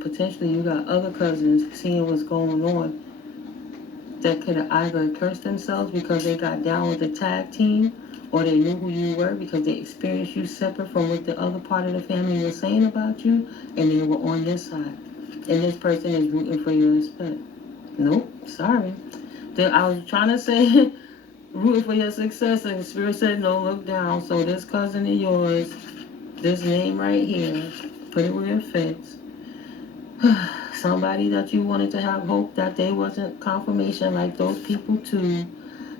potentially you got other cousins seeing what's going on that could have either cursed themselves because they got down with the tag team, or they knew who you were because they experienced you separate from what the other part of the family was saying about you, and they were on your side. And this person is rooting for your respect. Nope, sorry. I was trying to say rooting for your success, and the spirit said no, look down. So this cousin of yours, this name right here, put it where it fits. Somebody that you wanted to have hope that they wasn't confirmation like those people too,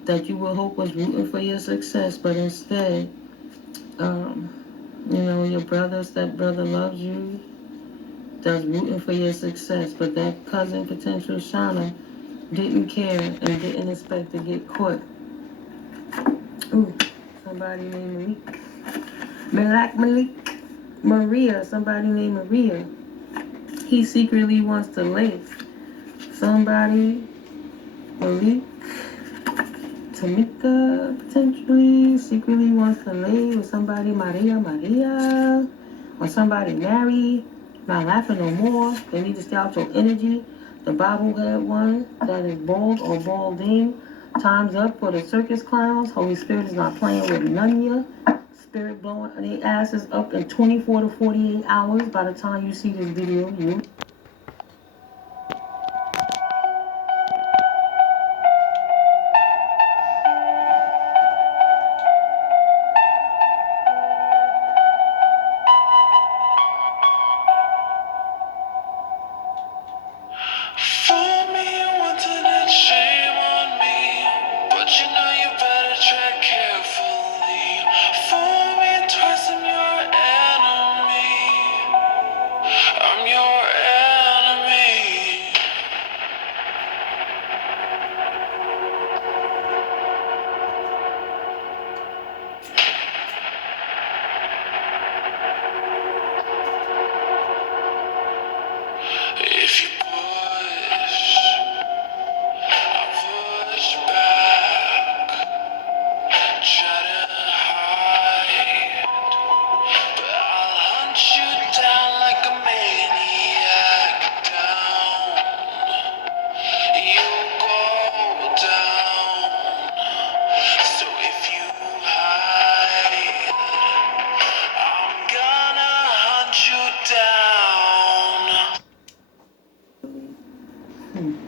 that you would hope was rooting for your success, but instead, your brother, stepbrother loves you, that's rooting for your success, but that cousin, potential Shauna, didn't care and didn't expect to get caught. Ooh, somebody named Malik. Maria, somebody named Maria. He secretly wants to lay. Somebody, Malik, Tamika, potentially, secretly wants to lay with somebody, Maria, or somebody married. Not laughing no more. They need to stay out your energy. The bobblehead one that is bald or balding. Time's up for the circus clowns. Holy Spirit is not playing with none of you. Spirit blowing their asses up in 24 to 48 hours by the time you see this video. You.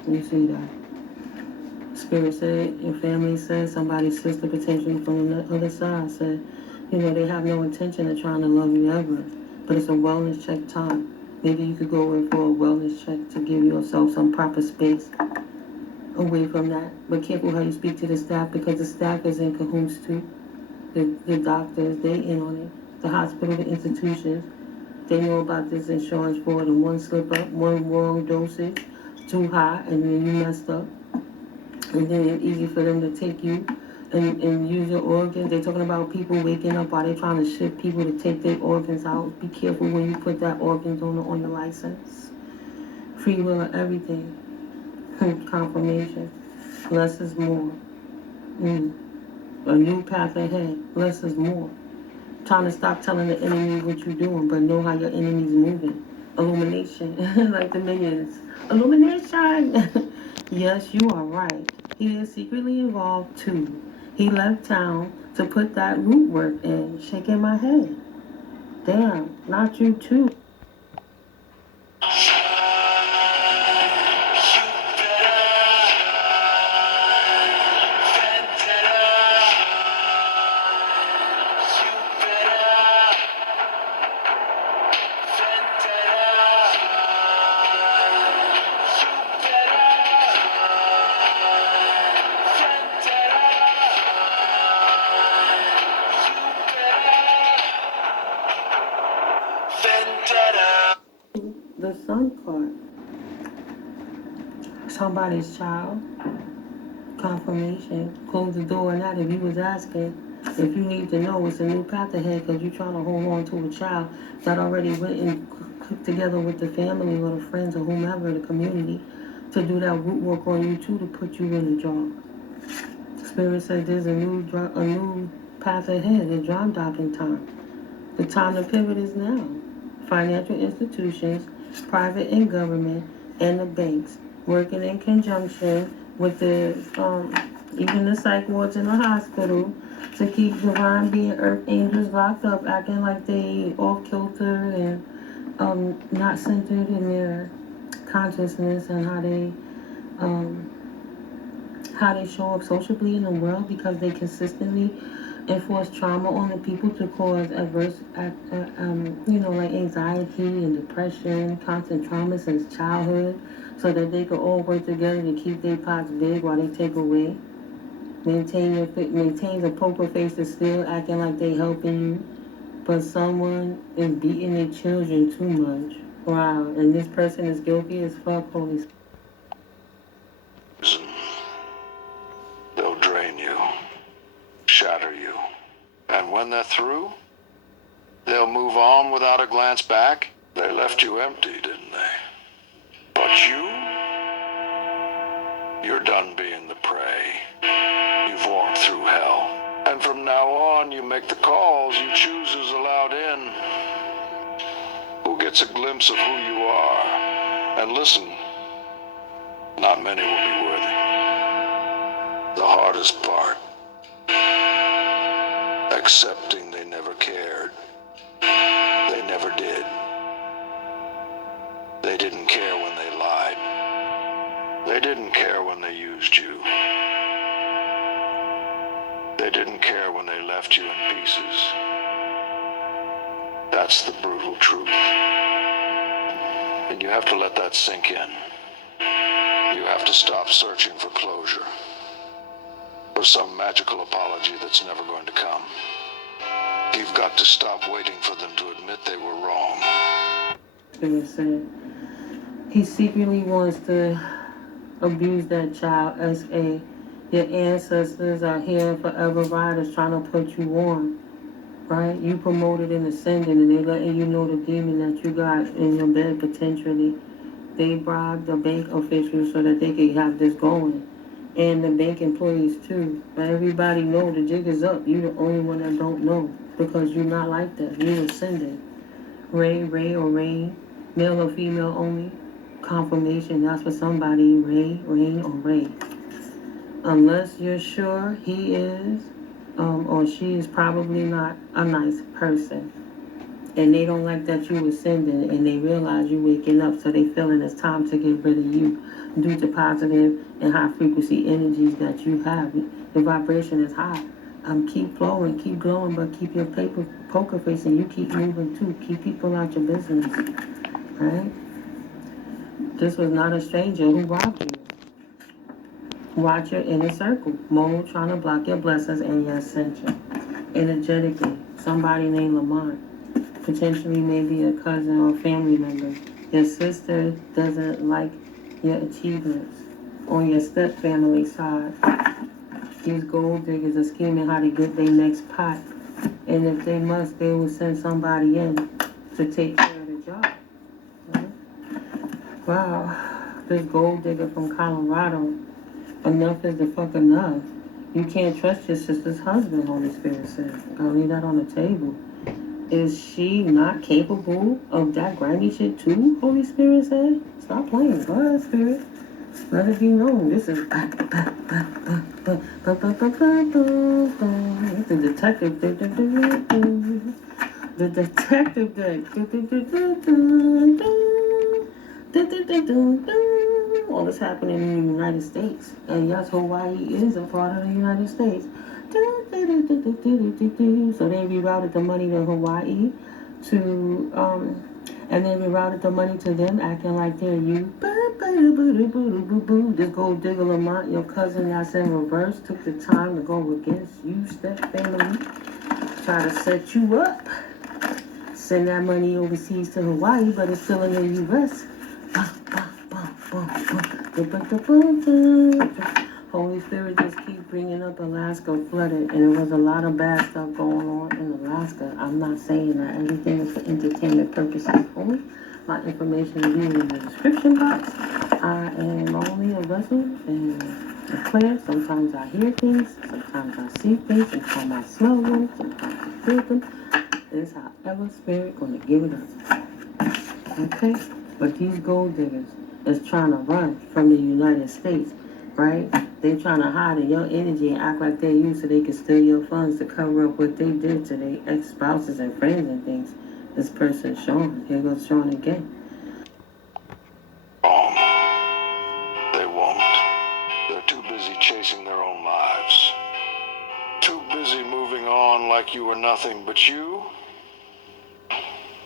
You see that? Spirit said, your family said, somebody's sister potentially from the other side said, they have no intention of trying to love you ever, but it's a wellness check time. Maybe you could go in for a wellness check to give yourself some proper space away from that. But careful how you speak to the staff, because the staff is in cahoots too. The doctors, they in on it. The hospital, the institutions, they know about this insurance fraud, and one slip up, one wrong dosage, too high, and then you messed up. And then it's easy for them to take you and use your organs. They're talking about people waking up while they're trying to ship people to take their organs out. Be careful when you put that organs on your license. Free will of everything. Confirmation. Less is more. A new path ahead. Less is more. Trying to stop telling the enemy what you're doing, but know how your enemy's moving. Illumination, like the minions. Illumination! Yes, you are right. He is secretly involved too. He left town to put that root work in. Shaking my head. Damn, not you too. The sun card. Somebody's child. Confirmation. Close the door or not if you was asking. If you need to know, it's a new path ahead because you're trying to hold on to a child that already went and cooked together with the family or the friends or whomever, the community, to do that root work on you too, to put you in the job. Spirit says there's a new path ahead, a job docking time. The time to pivot is now. Financial institutions private and government, and the banks, working in conjunction with the even the psych wards in the hospital to keep divine being earth angels locked up, acting like they off kilter and not centered in their consciousness and how they show up socially in the world, because they consistently enforce trauma on the people to cause adverse, like anxiety and depression, constant trauma since childhood, so that they could all work together to keep their pots big while they take away. Maintains a poker face to still acting like they helping you, but someone is beating their children too much. Wow, and this person is guilty as fuck, holy Spirit. They'll drain you, shatter you, and when they're through, they'll move on without a glance back. They left you empty, didn't they? But you're done being the prey. You've walked through hell, and from now on you make the calls, you choose who's allowed in, who gets a glimpse of who you are. And listen, not many will be worthy. The hardest part, accepting they never cared. They never did. They didn't care when they lied. They didn't care when they used you. They didn't care when they left you in pieces. That's the brutal truth. And you have to let that sink in. You have to stop searching for closure, for some magical apology that's never going to come. You've got to stop waiting for them to admit they were wrong. He secretly wants to abuse that child as your ancestors are here forever riders trying to put you on, right? You promoted in ascending, and they letting you know the demon that you got in your bed potentially. They bribed the bank officials so that they could have this going, and the bank employees too. But everybody know the jig is up. You the only one that don't know, because you're not like that. You ascended. Ray or Rain, male or female only. Confirmation, that's for somebody. Ray, Rain, or Ray. Unless you're sure he is or she is probably not a nice person, and they don't like that you ascending, and they realize you waking up, so they feeling it's time to get rid of you due to positive and high frequency energies that you have. The vibration is high. Keep flowing, keep glowing, but keep your poker face, and you keep moving too. Keep people out your business, right? This was not a stranger who robbed you. Watch your inner circle. Mode trying to block your blessings and your ascension. Energetically, somebody named Lamont. Potentially maybe a cousin or family member. Your sister doesn't like your achievements. On your step family side, these gold diggers are scheming how to get their next pot. And if they must, they will send somebody in to take care of the job. Right? Wow. This gold digger from Colorado. Enough is the fuck enough. You can't trust your sister's husband, Holy Spirit said. I'll leave that on the table. Is she not capable of that grimy shit too, Holy Spirit said? Stop playing. Go ahead, Spirit. Let it be known. This is the detective deck. The detective deck. All this happening in the United States. And yes, Hawaii is a part of the United States. So they rerouted the money to Hawaii and they rerouted the money to them, acting like they're you. This gold digger Lamont, your cousin that's in reverse, took the time to go against you, step family, try to set you up. Send that money overseas to Hawaii, but it's still in the U.S. Holy Spirit just keep bringing up Alaska flooded, and there was a lot of bad stuff going on in Alaska. I'm not saying that everything is for entertainment purposes only. My information is in the description box. I am only a vessel and a player. Sometimes I hear things, sometimes I see things, sometimes I smell them, sometimes I feel them. It's however Spirit gonna give it up. Okay? But these gold diggers is trying to run from the United States, right? They trying to hide in your energy and act like they're you so they can steal your funds to cover up what they did to their ex-spouses and friends and things. This person Sean. Here goes Sean again. They won't. They're too busy chasing their own lives. Too busy moving on like you were nothing but you.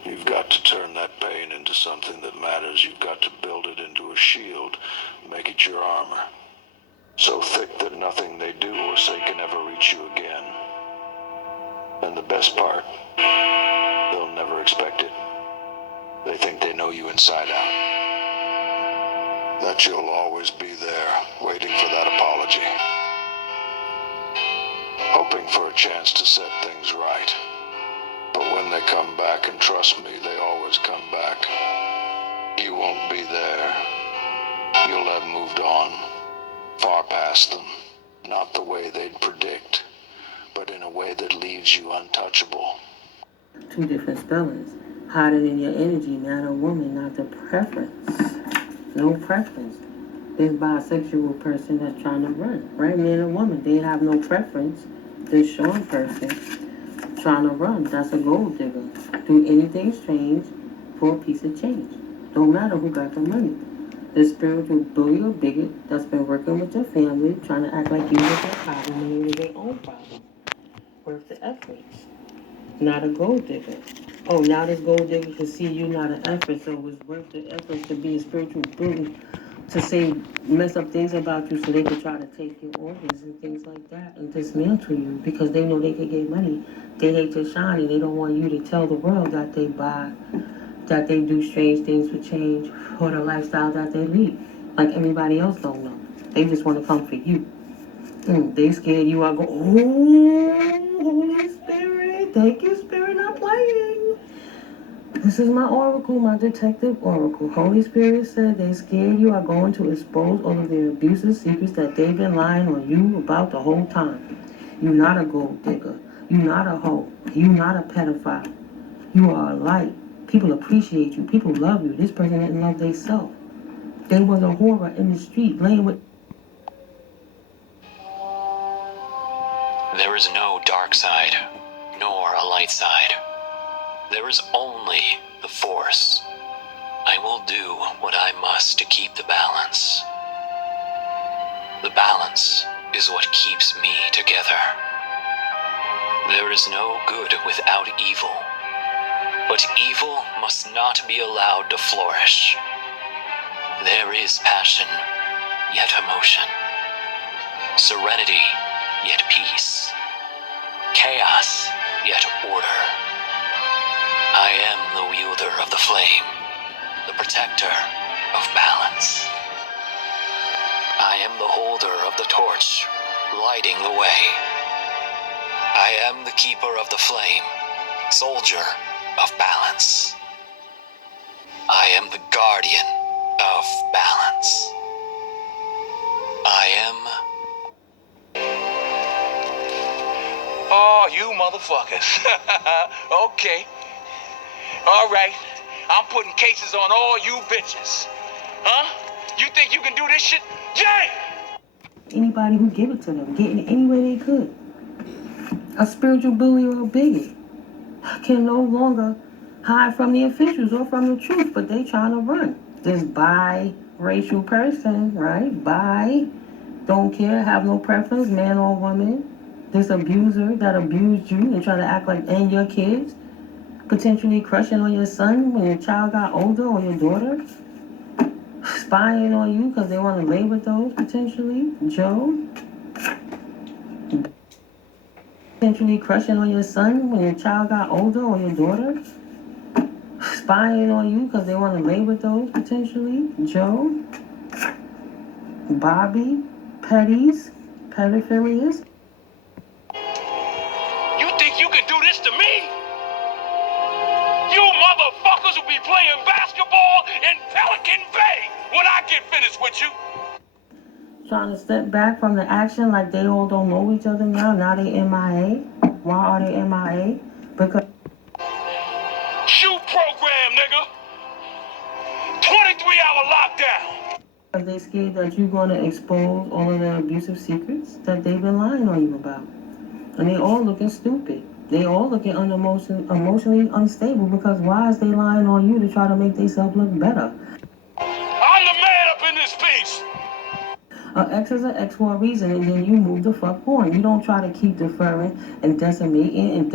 You've got to turn that pain into something that matters. You've got to build it into a shield, make it your armor. So thick that nothing they do or say can ever reach you again. And the best part, they'll never expect it. They think they know you inside out. That you'll always be there, waiting for that apology. Hoping for a chance to set things right. But when they come back, and trust me, they always come back, you won't be there. You'll have moved on, far past them. Not the way they'd predict, but in a way that leaves you untouchable. Two different spellings. Hiding in your energy, man or woman, not the preference. No preference. This bisexual person that's trying to run, right? Man or woman, they have no preference. This Sean person trying to run, that's a gold digger. Do anything strange for a piece of change. Don't matter who got the money. This spiritual bully or bigot that's been working with your family, trying to act like you was their problem when it was their own problem. Worth the efforts. Not a gold digger. Oh, now this gold digger can see you not an effort, so it's worth the effort to be a spiritual bully, to say mess up things about you so they can try to take your organs and things like that and dismantle you because they know they can get money. They hate to shine and they don't want you to tell the world that they buy, that they do strange things for change or the lifestyle that they lead. Like everybody else don't know. They just want to come for you. They scared you are go, oh, Holy Spirit, thank you, Spirit, I'm playing. This is my oracle, my detective oracle. Holy Spirit said they scared you are going to expose all of their abusive secrets that they've been lying on you about the whole time. You're not a gold digger. You're not a hoe. You're not a pedophile. You are a light. People appreciate you. People love you. This person didn't love themselves. They was a horror in the street, laying with... There is no dark side, nor a light side. There is only the Force. I will do what I must to keep the balance. The balance is what keeps me together. There is no good without evil, but evil must not be allowed to flourish. There is passion, yet emotion. Serenity, yet peace. Chaos, yet order. I am the wielder of the flame, the protector of balance. I am the holder of the torch, lighting the way. I am the keeper of the flame, soldier of balance. I am the guardian of balance. I am... Oh, you motherfuckers. Okay. All right. I'm putting cases on all you bitches. Huh? You think you can do this shit? Yay! Anybody who give it to them, get it any way they could. A spiritual bully or a bigot can no longer hide from the officials or from the truth, but they trying to run. This biracial person, right? Don't care, have no preference, man or woman. This abuser that abused you and try to act like and your kids, potentially crushing on your son when your child got older or your daughter, spying on you because they want to lay with those potentially, Joe. Potentially crushing on your son when your child got older or your daughter, spying on you because they want to lay with those potentially, Joe. Bobby, pedophilias. You think you can do this to me? You motherfuckers will be playing basketball in Pelican Bay when I get finished with you. Trying to step back from the action like they all don't know each other now. Now they MIA. Why are they MIA? Because Shoot program, nigga. Because they scared that you're going to expose all of the abusive secrets that they've been lying on you about. And they all looking stupid. They all looking emotionally unstable because why is they lying on you to try to make themselves look better? I'm the man up in this piece. An X is an X for a reason, and then you move the fuck on. You don't try to keep deferring and decimating and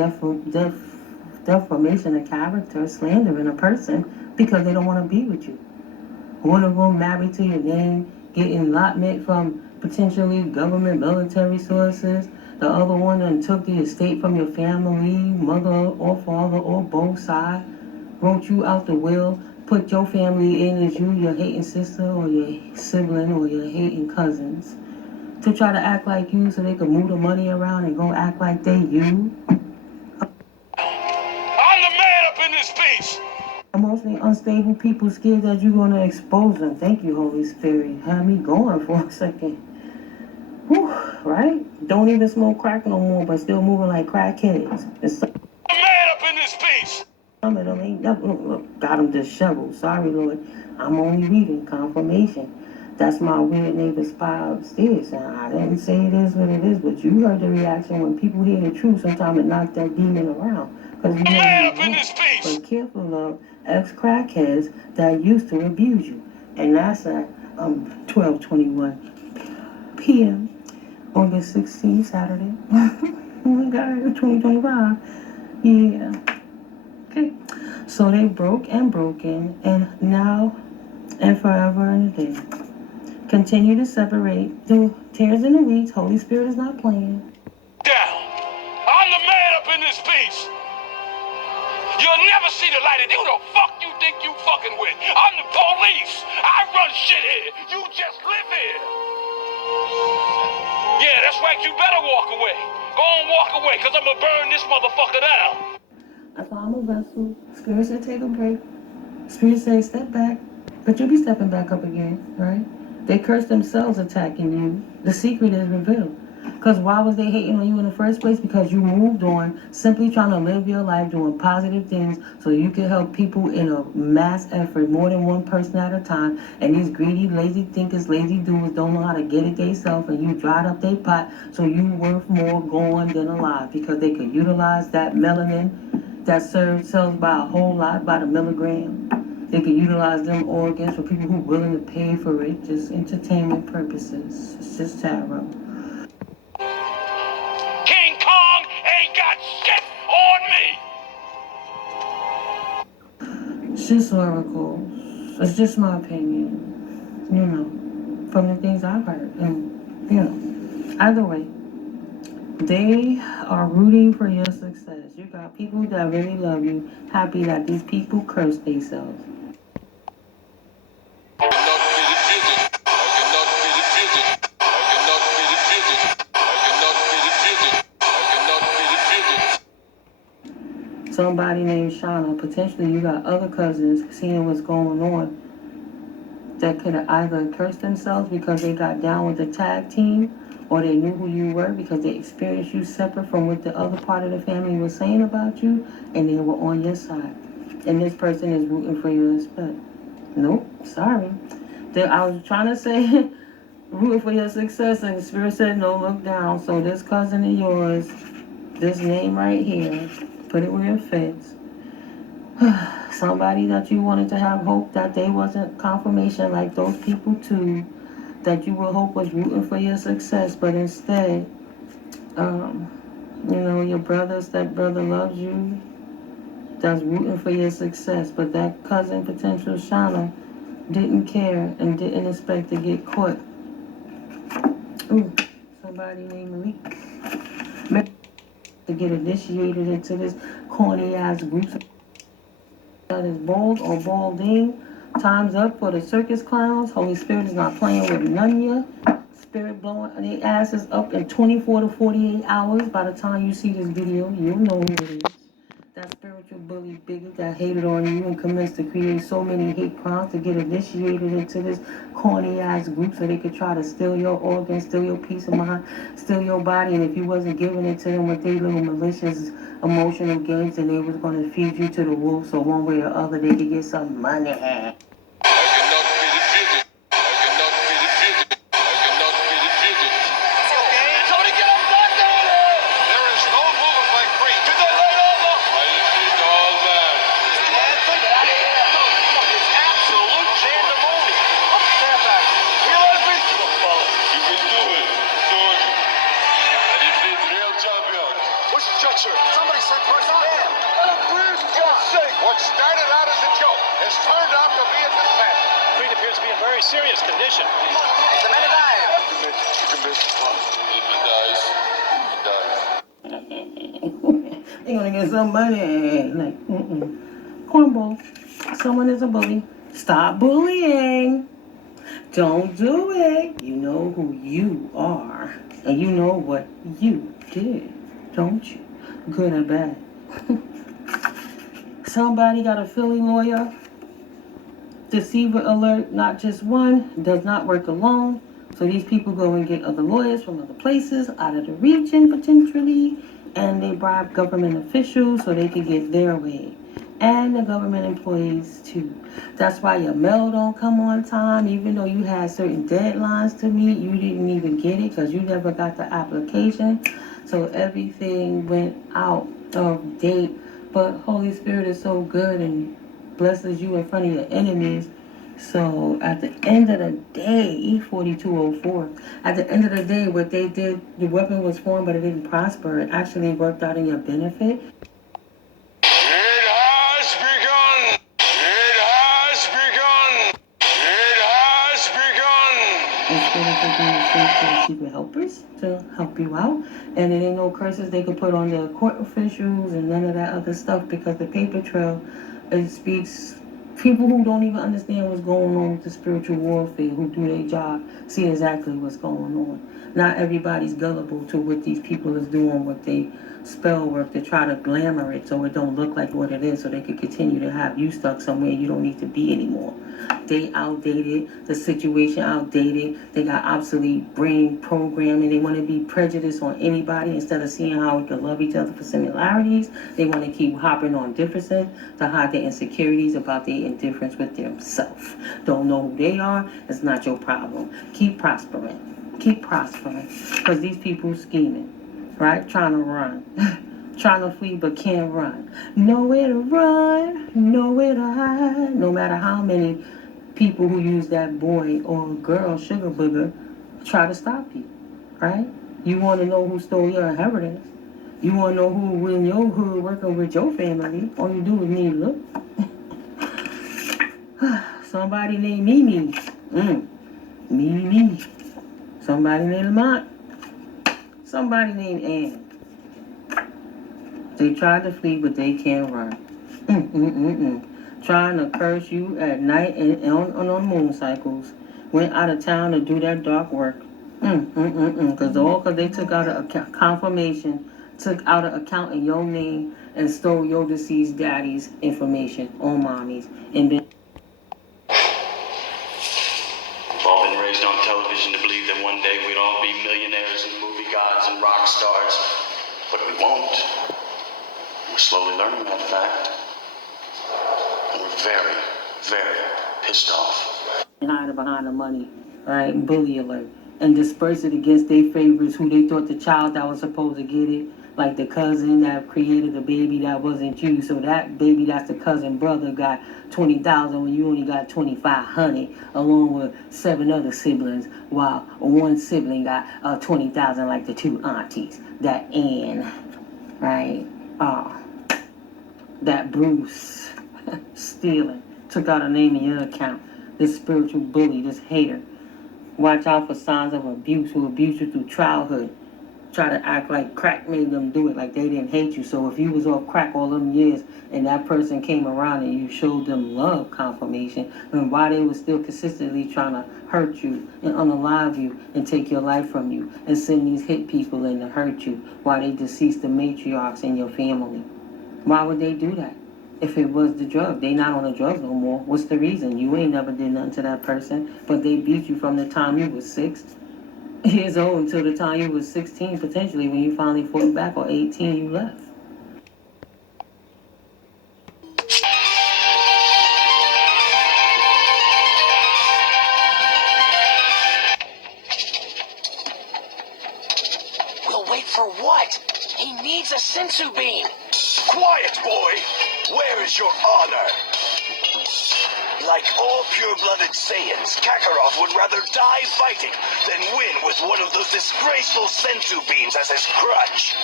defamation of character, slandering a person because they don't want to be with you. One of them married to your name, getting allotment from potentially government military sources. The other one done took the estate from your family, mother or father or both sides, wrote you out the will, put your family in as you, your hating sister or your sibling or your hating cousins, to try to act like you so they could move the money around and go act like they you. I'm the man up in this piece. Emotionally unstable people scared that you're going to expose them. Thank you, Holy Spirit. Had me going for a second. Whew, right? Don't even smoke crack no more, but still moving like crackheads. The man up in this piece. Some of them ain't never, look, got them disheveled. Sorry, Lord. I'm only reading confirmation. That's my weird neighbor spy upstairs. And I didn't say it is what it is, but you heard the reaction when people hear the truth. Sometimes it knocks that demon around. Because you man up in this piece. But careful of ex-crackheads that used to abuse you. And that's at 12:21 p.m. August 16th, Saturday. Oh my God, 2025. Yeah. Okay. So they broke and broken, and now and forever and a day. Continue to separate. The tears in the weeds. Holy Spirit is not playing. Down. I'm the man up in this piece. You'll never see the light of who the fuck you think you fucking with. I'm the police. I run shit here. You just live here. Yeah, that's right. You better walk away. Go on, walk away, because I'm going to burn this motherfucker down. I thought I'm a vessel. Spirit said take a break. Spirit said step back. But you'll be stepping back up again, right? They cursed themselves attacking you. The secret is revealed. Because why was they hating on you in the first place? Because you moved on, simply trying to live your life, doing positive things so you can help people in a mass effort, more than one person at a time. And these greedy, lazy thinkers, lazy doers don't know how to get it themselves, and you dried up their pot, so you worth more gone than alive because they could utilize that melanin that sells by a whole lot, by the milligram. They could utilize them organs for people who are willing to pay for it, just entertainment purposes. It's just tarot. King Kong ain't got shit on me. It's just oracles. It's just my opinion, from the things I've heard. And, either way, they are rooting for your success. You got people that really love you, happy that these people curse themselves. Somebody named Shauna, potentially you got other cousins seeing what's going on that could have either cursed themselves because they got down with the tag team, or they knew who you were because they experienced you separate from what the other part of the family was saying about you, and they were on your side. And this person is rooting for your respect. Nope, sorry. I was trying to say rooting for your success, and the Spirit said no, look down. So this cousin of yours, this name right here, put it where it fits. Somebody that you wanted to have hope that they wasn't confirmation like those people too, that you would hope was rooting for your success, but instead, your brother, stepbrother loves you, that's rooting for your success, but that cousin, potential Shauna, didn't care and didn't expect to get caught. Ooh, somebody named Malik. To get initiated into this corny ass group that is bald or balding. Time's up for the circus clowns. Holy Spirit is not playing with none of you. Spirit blowing their asses up in 24 to 48 hours. By the time you see this video, you'll know who it is. That spiritual bully bigot that hated on you and commenced to create so many hate crimes to get initiated into this corny ass group so they could try to steal your organs, steal your peace of mind, steal your body. And if you wasn't giving it to them with their little malicious emotional games, then they was going to feed you to the wolves, so one way or other they could get some money. I cannot be defeated. I cannot very serious condition. The man alive. They're gonna get some money. Like, cornball. Someone is a bully. Stop bullying. Don't do it. You know who you are. And you know what you did, don't you? Good or bad. Somebody got a Philly lawyer. Deceiver alert, not just one, does not work alone. So these people go and get other lawyers from other places, out of the region potentially, and they bribe government officials so they can get their way. And the government employees too. That's why your mail don't come on time, even though you had certain deadlines to meet, you didn't even get it because you never got the application. So everything went out of date. But Holy Spirit is so good and blesses you in front of your enemies. So at the end of the day, E4204, at the end of the day, what they did, the weapon was formed, but it didn't prosper. It actually worked out in your benefit. It has begun. It has begun. It has begun. Instead of taking the secret helpers to help you out. And there ain't no curses they could put on the court officials and none of that other stuff because the paper trail, it speaks. People who don't even understand what's going on with the spiritual warfare, who do their job, see exactly what's going on. Not everybody's gullible to what these people is doing, what they spell work to try to glamour it so it don't look like what it is, so they could continue to have you stuck somewhere you don't need to be anymore. They outdated, the situation outdated, they got obsolete brain programming, they want to be prejudiced on anybody instead of seeing how we can love each other for similarities. They want to keep hopping on differences to hide their insecurities about their indifference with themselves. Don't know who they are, it's not your problem. Keep prospering. Keep prospering. Because these people scheming, right? Trying to run. Trying to flee but can't run. Nowhere to run, nowhere to hide. No matter how many people who use that boy or girl sugar booger try to stop you, right? You want to know who stole your inheritance. You want to know who in your hood working with your family. All you do is need to look. Somebody named Mimi. Mimi. Somebody named Lamont. Somebody named Ann. They tried to flee, but they can't run. Trying to curse you at night and on moon cycles. Went out of town to do that dark work. Because they took out a confirmation, took out an account in your name, and stole your deceased daddy's information on mommy's. And then We've all been raised on television to believe that one day we'd all be millionaires and movie gods and rock stars. But we won't. We're slowly learning that fact. And we're very, very pissed off. hide behind the money, right? Bully alert. And disperse it against their favorites who they thought the child that was supposed to get it. Like the cousin that created the baby that wasn't you. So that baby that's the cousin brother got $20,000 when you only got $2,500, along with 7 other siblings, while one sibling got $20,000 like the 2 aunties. That Ann, right? That Bruce stealing, took out a name in your account. This spiritual bully, this hater. Watch out for signs of abuse who abuse you through childhood. Try to act like crack made them do it, like they didn't hate you. So if you was off crack all them years and that person came around and you showed them love confirmation, and why they was still consistently trying to hurt you and unalive you and take your life from you and send these hit people in to hurt you while they deceased the matriarchs in your family. Why would they do that? If it was the drug, they not on the drug no more. What's the reason? You ain't never did nothing to that person, but they beat you from the time you was 6 years old until the time you was 16, potentially, when you finally fought back, or 18, you left. We'll wait for what? He needs a sensu bean. Quiet, boy! Where is your honor? Like all pure-blooded Saiyans, Kakarot would rather die fighting than win with one of those disgraceful sensu beans as his crutch.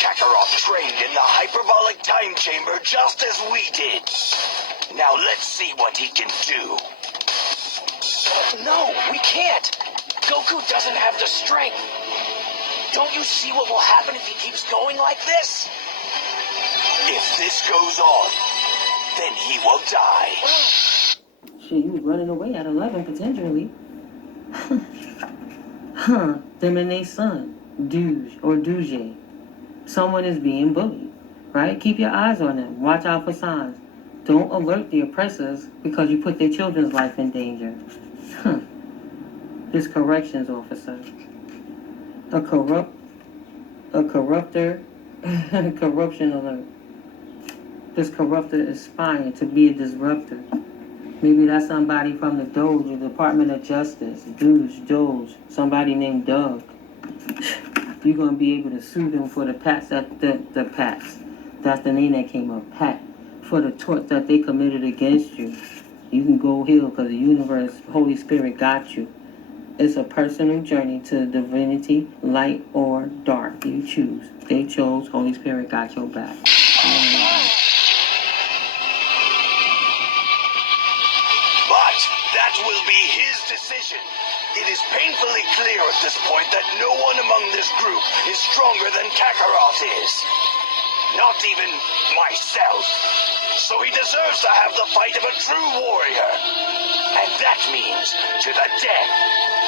Kakarot trained in the hyperbolic time chamber just as we did. Now let's see what he can do. No, we can't. Goku doesn't have the strength. Don't you see what will happen if he keeps going like this? If this goes on, then he will die. Shit, you was running away at 11 potentially. Huh, them and they son, Douche or Douche. Someone is being bullied, right? Keep your eyes on them. Watch out for signs. Don't alert the oppressors because you put their children's life in danger. This corrections officer. A corrupter, corruption alert. This corruptor is spying to be a disruptor. Maybe that's somebody from the Doge, the Department of Justice, Doge, somebody named Doug. You're gonna be able to sue them for the pats the pats. That's the name that came up, Pat, for the tort that they committed against you. You can go heal because the universe, Holy Spirit got you. It's a personal journey to divinity, light or dark. You choose. They chose. Holy Spirit got your back. But that will be his decision. It is painfully clear at this point that no one among this group is stronger than Kakarot is. Not even myself. So he deserves to have the fight of a true warrior. And that means to the death.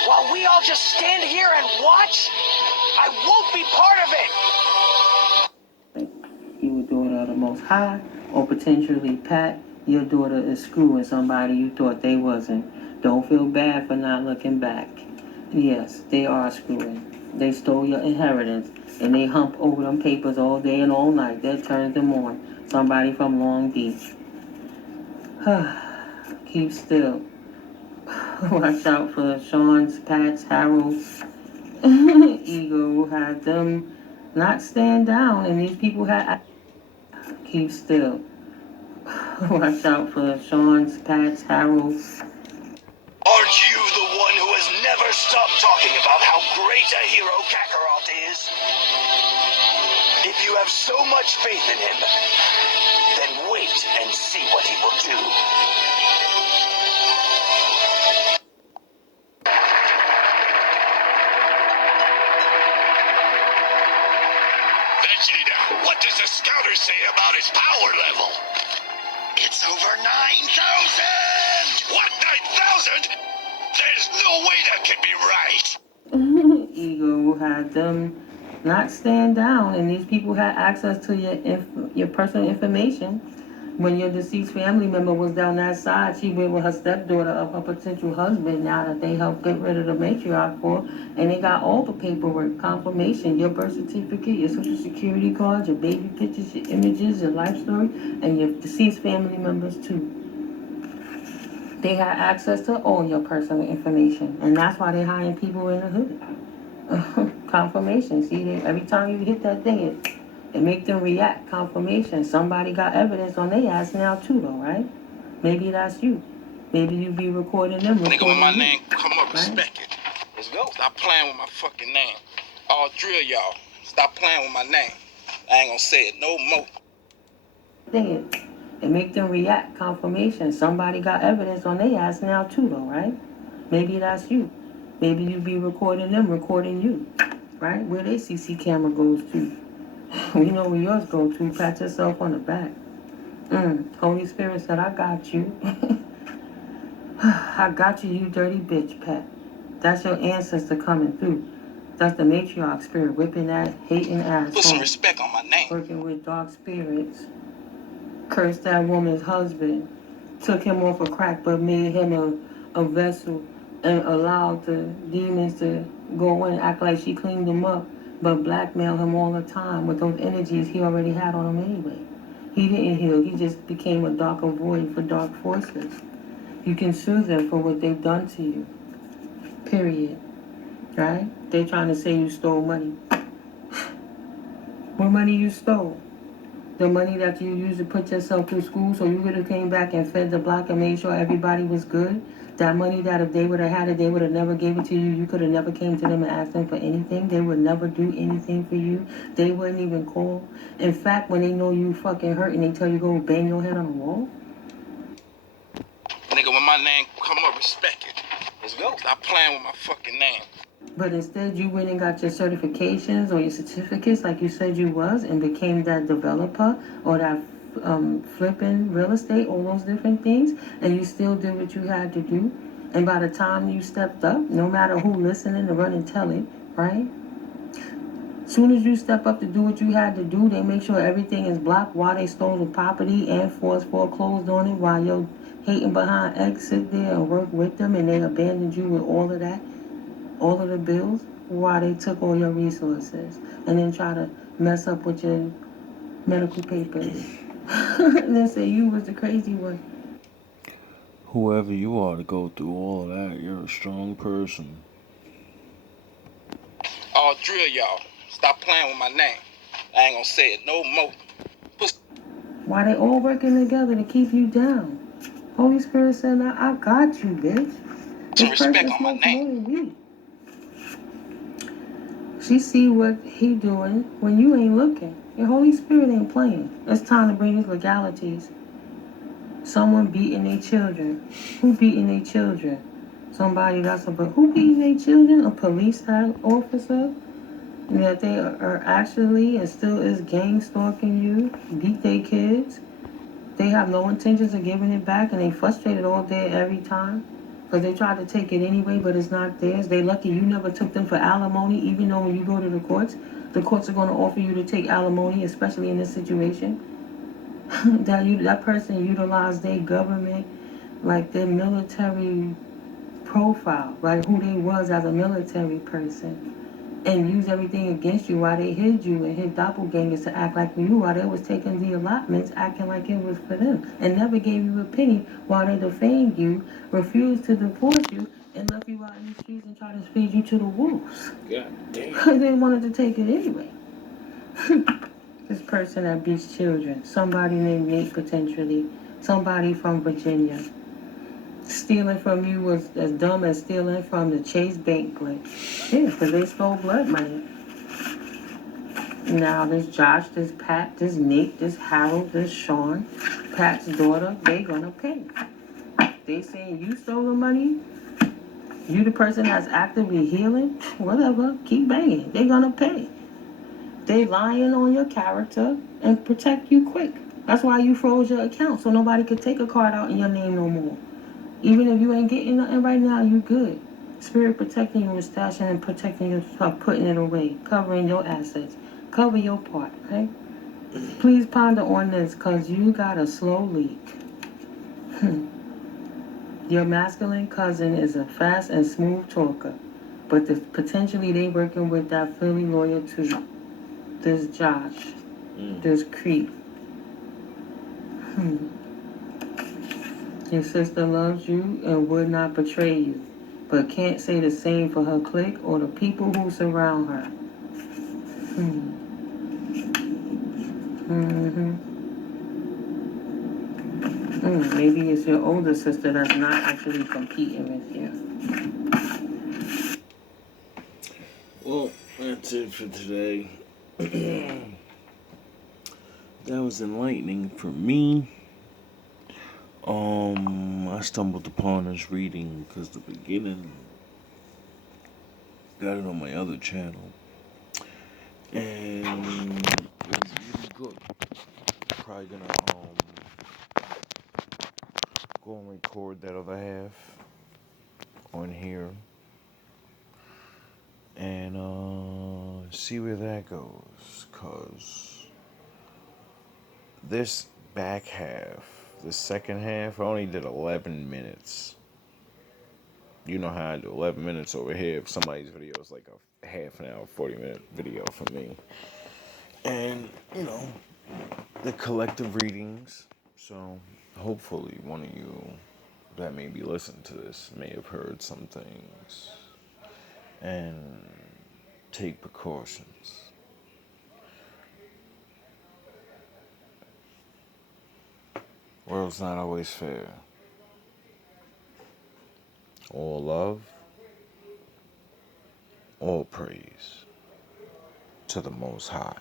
While we all just stand here and watch, I won't be part of it. You a daughter of the Most High, or potentially Pat, your daughter is screwing somebody you thought they wasn't. Don't feel bad for not looking back. Yes, they are screwing. They stole your inheritance, and they hump over them papers all day and all night. That turns them on. Somebody from Long Beach. Keep still. Watch out for Sean's, Pat's, Harold's. Ego had them not stand down, and these people had... Keep still. Watch out for Sean's, Pat's, Harold's. Aren't you the one who has never stopped talking about how great a hero Kakarot is? If you have so much faith in him, then wait and see what he will do. Vegeta, what does the scouter say about his power level? It's over 9,000! What, 9,000? There's no way that can be right! Ego had them not stand down, and these people had access to your personal information. When your deceased family member was down that side, she went with her stepdaughter of her potential husband now that they helped get rid of the matriarch for, and they got all the paperwork, confirmation, your birth certificate, your social security card, your baby pictures, your images, your life story, and your deceased family members too. They had access to all your personal information, and that's why they're hiring people in the hood. Confirmation. See, every time you hit that thing, it make them react. Confirmation. Somebody got evidence on their ass now too, though, right? Maybe that's you. Maybe you be recording them. Nigga, when my you, name come up, right? respect it. Let's go. Stop playing with my fucking name. I'll drill y'all. Stop playing with my name. I ain't gonna say it no more. Thing, it make them react. Confirmation. Somebody got evidence on their ass now too, though, right? Maybe that's you. Maybe you be recording them, recording you, right? Where their CC camera goes to. We know where yours go to. Pat yourself on the back. Holy Spirit said, I got you. I got you, you dirty bitch, Pat. That's your ancestor coming through. That's the matriarch spirit whipping that hating ass. Put some respect on my name. Working with dark spirits. Cursed that woman's husband. Took him off of crack, but made him a vessel and allowed the demons to go in and act like she cleaned him up, but blackmail him all the time with those energies he already had on him anyway. He didn't heal. He just became a darker void for dark forces. You can sue them for what they've done to you. Period. Right? They trying to say you stole money. What money you stole? The money that you used to put yourself through school so you could have came back and fed the block and made sure everybody was good? That money that if they would have had it, they would have never gave it to you. You could have never came to them and asked them for anything. They would never do anything for you. They wouldn't even call. In fact, when they know you fucking hurt and they tell you go bang your head on the wall. nigga, when my name come up, respect it. Let's go. Stop playing with my fucking name. But instead, you went and got your certifications or your certificates like you said you was and became that developer or that flipping real estate, all those different things, and you still did what you had to do. And by the time you stepped up, no matter who listening to run and tell it, right? Soon as you step up to do what you had to do, they make sure everything is blocked while they stole the property and foreclosed on it while your hating behind ex sit there and work with them and they abandoned you with all of that, all of the bills, while they took all your resources and then try to mess up with your medical papers. And then say you was the crazy one. Whoever you are to go through all of that, you're a strong person. I'll drill y'all. Stop playing with my name. I ain't gonna say it no more. Why they all working together to keep you down? Holy Spirit said, I got you, bitch. Some This respect person on my smokes more name. than we. She see what he doing when you ain't looking. Your Holy Spirit ain't playing. It's time to bring these legalities. Someone beating their children. Who beating their children? Somebody who beating their children? A police officer? That they are actually and still is gang stalking you, beat their kids. They have no intentions of giving it back and they frustrated all day every time. Because they tried to take it anyway, but it's not theirs. They lucky you never took them for alimony, even though when you go to the courts are going to offer you to take alimony, especially in this situation. that person utilized their government, like their military profile, like who they was as a military person, and use everything against you while they hid you and hid doppelgangers to act like you while they was taking the allotments, acting like it was for them, and never gave you a penny while they defamed you, refused to divorce you, and left you out in the streets and tried to feed you to the wolves. God damn. They wanted to take it anyway. This person that beats children, somebody named Nate potentially, somebody from Virginia. Stealing from you was as dumb as stealing from the Chase Bank glitch. Yeah, because they stole blood money. Now this Josh, this Pat, this Nate, this Harold, this Sean, Pat's daughter, they gonna pay. They saying you stole the money, you the person that's actively healing, whatever, keep banging. They gonna pay. They lying on your character and protect you quick. That's why you froze your account so nobody could take a card out in your name no more. Even if you ain't getting nothing right now, you good. Spirit protecting you and stashing and protecting your stuff, putting it away, covering your assets. Cover your part, right? Please ponder on this, because you got a slow leak. Your masculine cousin is a fast and smooth talker, but potentially they working with that Philly lawyer too. This Josh, this creep. Your sister loves you and would not betray you, but can't say the same for her clique or the people who surround her. Maybe it's your older sister that's not actually competing with you. Well, that's it for today. That was enlightening for me. I stumbled upon this reading because the beginning got it on my other channel, and it was really good. Probably gonna go and record that other half on here and see where that goes. Cause this back half, the second half, I only did 11 minutes. You know how I do 11 minutes over here. If somebody's video is like a half an hour, 40-minute video for me. And, the collective readings. So, hopefully one of you that maybe listened to this may have heard some things. And take precautions. World's not always fair. All love, all praise to the Most High.